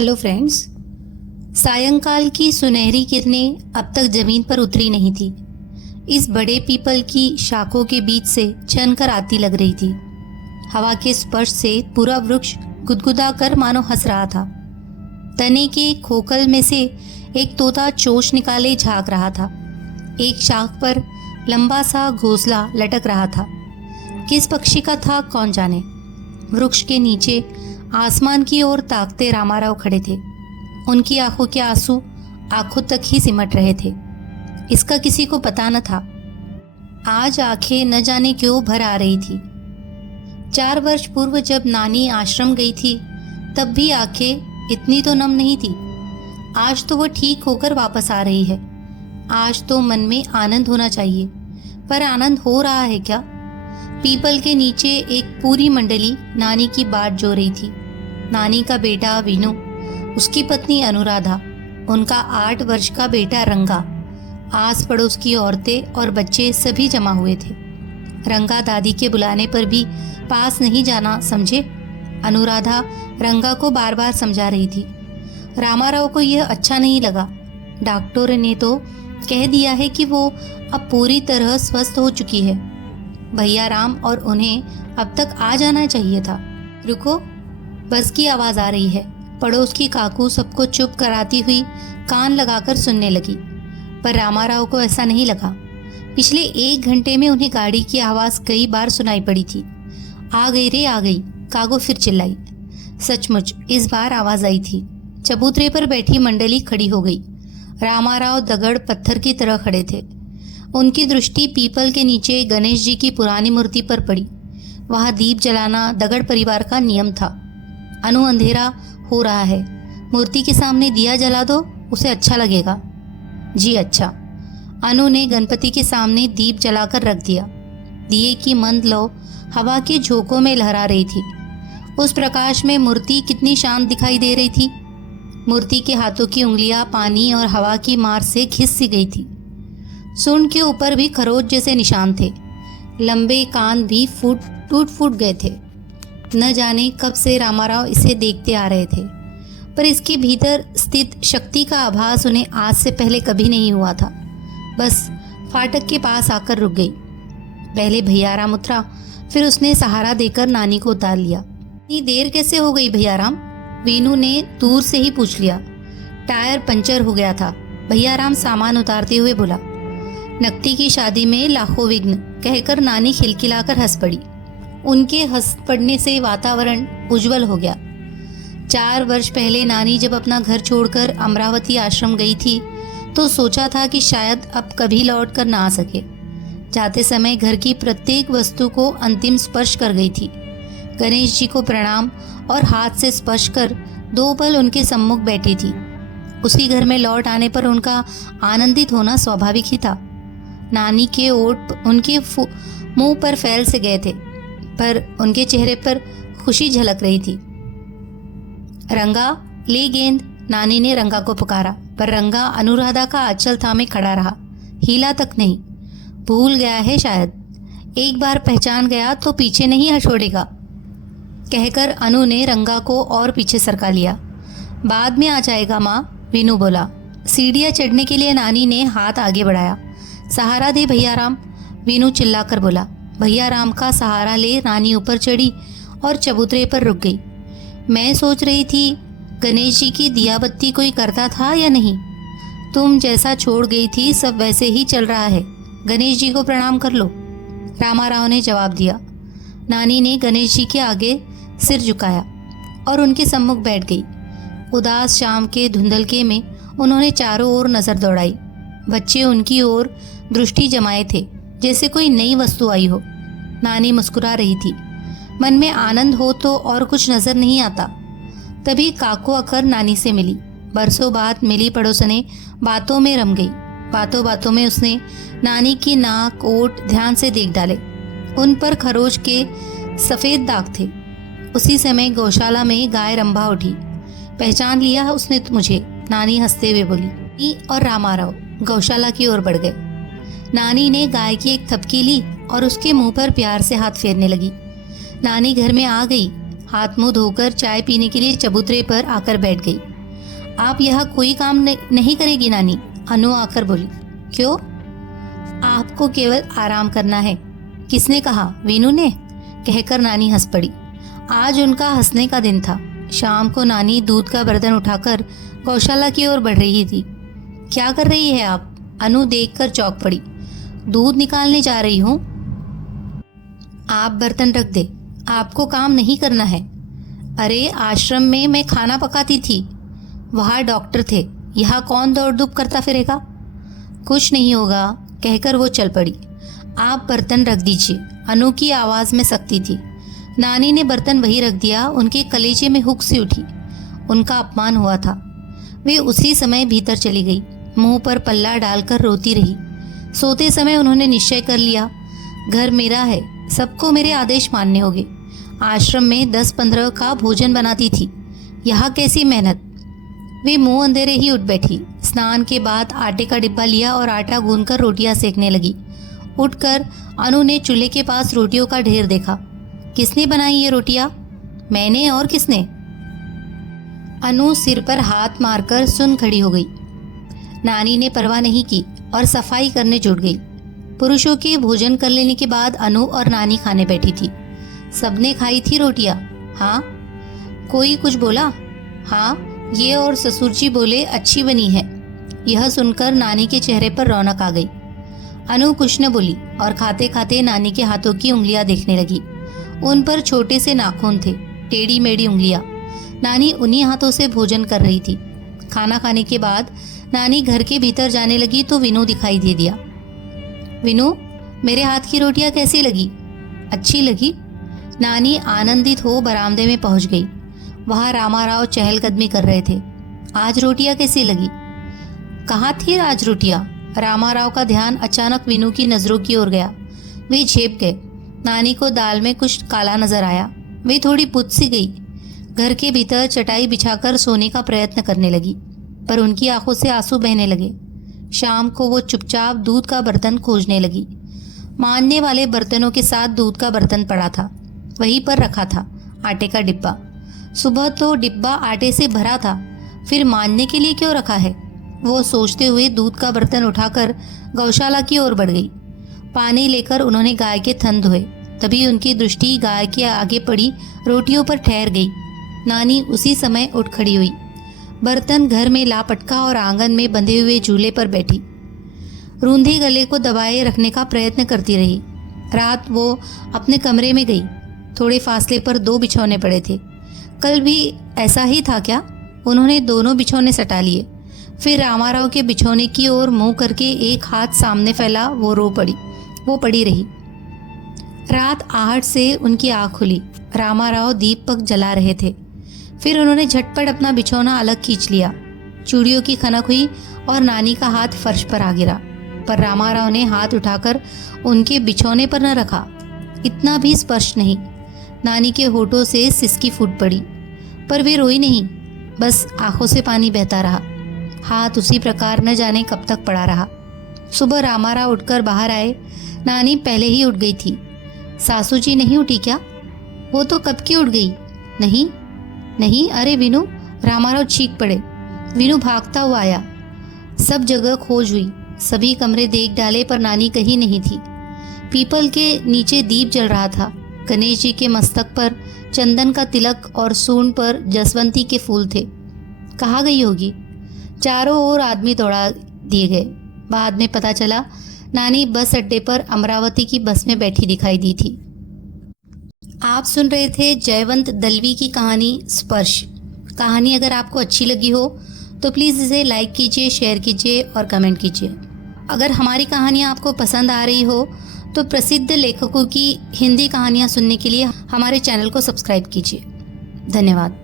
Hello friends. सायंकाल की सुनहरी किरणें अब तक जमीन पर उतरी नहीं थी। इस बड़े पीपल की शाखों के बीच से छनकर आती लग रही थी। हवा के स्पर्श से पूरा वृक्ष गुदगुदा कर मानो हंस रहा था। तने के खोखल में से एक तोता चोंच निकाले झांक रहा था। एक शाख पर लंबा सा घोंसला लटक रहा था। किस पक्षी का था कौन जाने। वृक्ष के नीचे आसमान की ओर ताकते रामाराव खड़े थे। उनकी आंखों के आंसू आंखों तक ही सिमट रहे थे। इसका किसी को पता न था। आज आंखें न जाने क्यों भर आ रही थी। 4 वर्ष पूर्व जब नानी आश्रम गई थी तब भी आंखें इतनी तो नम नहीं थी। आज तो वो ठीक होकर वापस आ रही है। आज तो मन में आनंद होना चाहिए, पर आनंद हो रहा है क्या? पीपल के नीचे एक पूरी मंडली नानी की बाट जो रही थी। नानी का बेटा वीनू, उसकी पत्नी अनुराधा, उनका 8 वर्ष का बेटा रंगा, आस पड़ोस की औरतें और बच्चे सभी जमा हुए थे। रंगा दादी के बुलाने पर भी पास नहीं जाना समझे। अनुराधा रंगा को बार बार समझा रही थी। रामाराव को यह अच्छा नहीं लगा। डॉक्टर ने तो कह दिया है कि वो अब पूरी तरह स्वस्थ हो चुकी है। भैया राम और उन्हें अब तक आ जाना चाहिए था। रुको, बस की आवाज आ रही है। पड़ोस की काकू सबको चुप कराती हुई कान लगाकर सुनने लगी, पर रामाराव को ऐसा नहीं लगा। पिछले 1 घंटे में उन्हें गाड़ी की आवाज कई बार सुनाई पड़ी थी। आ गई रे आ गई, काकू फिर चिल्लाई। सचमुच इस बार आवाज आई थी। चबूतरे पर बैठी मंडली खड़ी हो गई। रामाराव दगड़ पत्थर की तरह खड़े थे। उनकी दृष्टि पीपल के नीचे गणेश जी की पुरानी मूर्ति पर पड़ी। वहां दीप जलाना दगड़ परिवार का नियम था। अनु, अंधेरा हो रहा है, मूर्ति के सामने दिया जला दो, उसे अच्छा लगेगा। जी अच्छा। अनु ने गणपति के सामने दीप जलाकर रख दिया। दिए की मंद लौ हवा के झोंकों में लहरा रही थी। उस प्रकाश में मूर्ति कितनी शांत दिखाई दे रही थी। मूर्ति के हाथों की उंगलियां पानी और हवा की मार से घिस सी गई थी। सूंड के ऊपर भी खरोच जैसे निशान थे। लंबे कान भी टूट फूट गए थे। न जाने कब से रामाराव इसे देखते आ रहे थे, पर इसके भीतर स्थित शक्ति का आभास उन्हें आज से पहले कभी नहीं हुआ था। बस फाटक के पास आकर रुक गई। पहले भैयाराम उतरा, फिर उसने सहारा देकर नानी को उतार लिया। इतनी देर कैसे हो गई भैयाराम? वीनू ने दूर से ही पूछ लिया। टायर पंचर हो गया था, भैयाराम सामान उतारते हुए बोला। नकटी की शादी में लाखों विघ्न, कहकर नानी खिलखिलाकर हंस पड़ी। उनके हंस पड़ने से वातावरण उज्जवल हो गया। 4 वर्ष पहले नानी जब अपना घर छोड़कर अमरावती आश्रम गई थी तो सोचा था कि शायद अब कभी लौट कर ना आ सके। जाते समय घर की प्रत्येक वस्तु को अंतिम स्पर्श कर गई थी। गणेश जी को प्रणाम और हाथ से स्पर्श कर 2 पल उनके सम्मुख बैठी थी। उसी घर में लौट आने पर उनका आनंदित होना स्वाभाविक ही था। नानी के ओठ उनके मुंह पर फैल से गए थे, पर उनके चेहरे पर खुशी झलक रही थी। रंगा ले गेंद, नानी ने रंगा को पुकारा, पर रंगा अनुराधा का आंचल थामे खड़ा रहा, हिला तक नहीं। भूल गया है शायद। एक बार पहचान गया तो पीछे नहीं छोड़ेगा, कहकर अनु ने रंगा को और पीछे सरका लिया। बाद में आ जाएगा माँ, वीनू बोला। सीढ़ियाँ चढ़ने के लिए नानी ने हाथ आगे बढ़ाया। सहारा दे भैयाराम, वीनू चिल्लाकर बोला। भैयाराम का सहारा ले नानी ऊपर चढ़ी और चबूतरे पर रुक गई। मैं सोच रही थी गणेश जी की दिया बत्ती कोई करता था या नहीं। तुम जैसा छोड़ गई थी सब वैसे ही चल रहा है। गणेश जी को प्रणाम कर लो, रामाराव ने जवाब दिया। नानी ने गणेश जी के आगे सिर झुकाया और उनके सम्मुख बैठ गई। उदास शाम के धुंधलके में उन्होंने चारों ओर नजर दौड़ाई। बच्चे उनकी ओर दृष्टि जमाए थे, जैसे कोई नई वस्तु आई हो। नानी मुस्कुरा रही थी। मन में आनंद हो तो और कुछ नजर नहीं आता। तभी काकू आकर नानी से मिली। बरसों बाद मिली पड़ोसने बातों में रम गई। बातों बातों में उसने नानी की नाक ओठ ध्यान से देख डाले। उन पर खरोच के सफेद दाग थे। उसी समय गौशाला में गाय रंभा उठी। पहचान लिया उसने मुझे, नानी हंसते हुए बोली। और रामाराव गौशाला की ओर बढ़ गए। नानी ने गाय की एक थपकी ली और उसके मुंह पर प्यार से हाथ फेरने लगी। नानी घर में आ गई, हाथ मुंह धोकर चाय पीने के लिए चबूतरे पर आकर बैठ गई। आप यहाँ कोई काम नहीं करेगी नानी? अनु आकर बोली। क्यों? आपको केवल आराम करना है। किसने कहा? वीनू ने, कहकर नानी हंस पड़ी। आज उनका हंसने का दिन था। शाम को नानी दूध का बर्तन उठाकर गौशाला की ओर बढ़ रही थी। क्या कर रही है आप? अनु देखकर चौंक पड़ी। दूध निकालने जा रही हूँ। आप बर्तन रख दे, आपको काम नहीं करना है। अरे आश्रम में मैं खाना पकाती थी, वहाँ डॉक्टर थे, यहाँ कौन दौड़ धूप करता फिरेगा? कुछ नहीं होगा, कहकर वो चल पड़ी। आप बर्तन रख दीजिए, अनु की आवाज़ में सख्ती थी। नानी ने बर्तन वहीं रख दिया। उनके कलेजे में हुक सी उठी। उनका अपमान हुआ था। वे उसी समय भीतर चली गई। मुंह पर पल्ला डालकर रोती रही। सोते समय उन्होंने निश्चय कर लिया, घर मेरा है, सबको मेरे आदेश मानने होंगे। आश्रम में 10-15 का भोजन बनाती थी, यहाँ कैसी मेहनत। वे मुंह अंधेरे ही उठ बैठी। स्नान के बाद आटे का डिब्बा लिया और आटा गूंथकर रोटियां सेकने लगी। उठकर अनु ने चूल्हे के पास रोटियों का ढेर देखा। किसने बनाई ये रोटियां? मैंने, और किसने? अनु सिर पर हाथ मारकर सुन खड़ी हो गई। नानी ने परवाह नहीं की और सफाई करने जुट गई। पुरुषों के भोजन कर लेने के बाद अनु और नानी खाने बैठी थी। सबने खाई थी रोटियां? हाँ। कोई कुछ बोला? हाँ, ये और ससुर जी बोले अच्छी बनी है। यह सुनकर नानी के चेहरे पर रौनक आ गई। अनु कुछ न बोली और खाते खाते नानी के हाथों की उंगलियां देखने लगी। उन पर छोटे से नाखून थे, टेढ़ी मेढ़ी उंगलियां। नानी उन्हीं हाथों से भोजन कर रही थी। खाना खाने के बाद नानी घर के भीतर जाने लगी तो विनू दिखाई दे दिया। विनू, मेरे हाथ की रोटियां कैसी लगी? अच्छी लगी। नानी आनंदित हो बरामदे में पहुंच गई। वहां रामाराव चहलकदमी कर रहे थे। आज रोटियां कैसी लगी? कहाँ थी आज रोटियां? रामाराव का ध्यान अचानक विनू की नजरों की ओर गया। वे झेप गए। नानी को दाल में कुछ काला नजर आया। वे थोड़ी पुत सी गई। घर के भीतर चटाई बिछाकर सोने का प्रयत्न करने लगी, पर उनकी आंखों से आंसू बहने लगे। शाम को वो चुपचाप दूध का बर्तन खोजने लगी। मांजने वाले बर्तनों के साथ दूध का बर्तन पड़ा था, वहीं पर रखा था आटे का डिब्बा। सुबह तो डिब्बा आटे से भरा था, फिर मांजने के लिए क्यों रखा है? वो सोचते हुए दूध का बर्तन उठाकर गौशाला की ओर बढ़ गई। पानी लेकर उन्होंने गाय के थन धोए। तभी उनकी दृष्टि गाय के आगे पड़ी रोटियों पर ठहर गई। नानी उसी समय उठ खड़ी हुई। बर्तन घर में लापटका और आंगन में बंधे हुए झूले पर बैठी रूंधे गले को दबाए रखने का प्रयत्न करती रही। रात वो अपने कमरे में गई। थोड़े फासले पर 2 बिछौने पड़े थे। कल भी ऐसा ही था क्या? उन्होंने दोनों बिछौने सटा लिए। फिर रामाराव के बिछौने की ओर मुंह करके एक हाथ सामने फैला वो पड़ी रही। रात आहट से उनकी आँख खुली। रामाराव दीपक जला रहे थे। फिर उन्होंने झटपट अपना बिछौना अलग खींच लिया। चूड़ियों की खनक हुई और नानी का हाथ फर्श पर आ गिरा, पर रामाराव ने हाथ उठाकर उनके बिछौने पर न रखा, इतना भी स्पर्श नहीं। नानी के होठों से सिसकी फूट पड़ी, पर वे रोई नहीं, बस आंखों से पानी बहता रहा। हाथ उसी प्रकार न जाने कब तक पड़ा रहा। सुबह रामाराव उठकर बाहर आए। नानी पहले ही उठ गई थी। सासू जी नहीं उठी क्या? वो तो कब की उठ गई। नहीं, अरे विनू! रामाराव चीख पड़े। विनू भागता हुआ आया। सब जगह खोज हुई, सभी कमरे देख डाले, पर नानी कहीं नहीं थी। पीपल के नीचे दीप जल रहा था। गणेश जी के मस्तक पर चंदन का तिलक और सूंड पर जसवंती के फूल थे। कहाँ गई होगी? चारों ओर आदमी दौड़ा दिए गए। बाद में पता चला नानी बस अड्डे पर अमरावती की बस में बैठी दिखाई दी थी। आप सुन रहे थे जयवंत दलवी की कहानी स्पर्श। कहानी अगर आपको अच्छी लगी हो तो प्लीज़ इसे लाइक कीजिए, शेयर कीजिए और कमेंट कीजिए। अगर हमारी कहानियाँ आपको पसंद आ रही हो तो प्रसिद्ध लेखकों की हिंदी कहानियाँ सुनने के लिए हमारे चैनल को सब्सक्राइब कीजिए। धन्यवाद।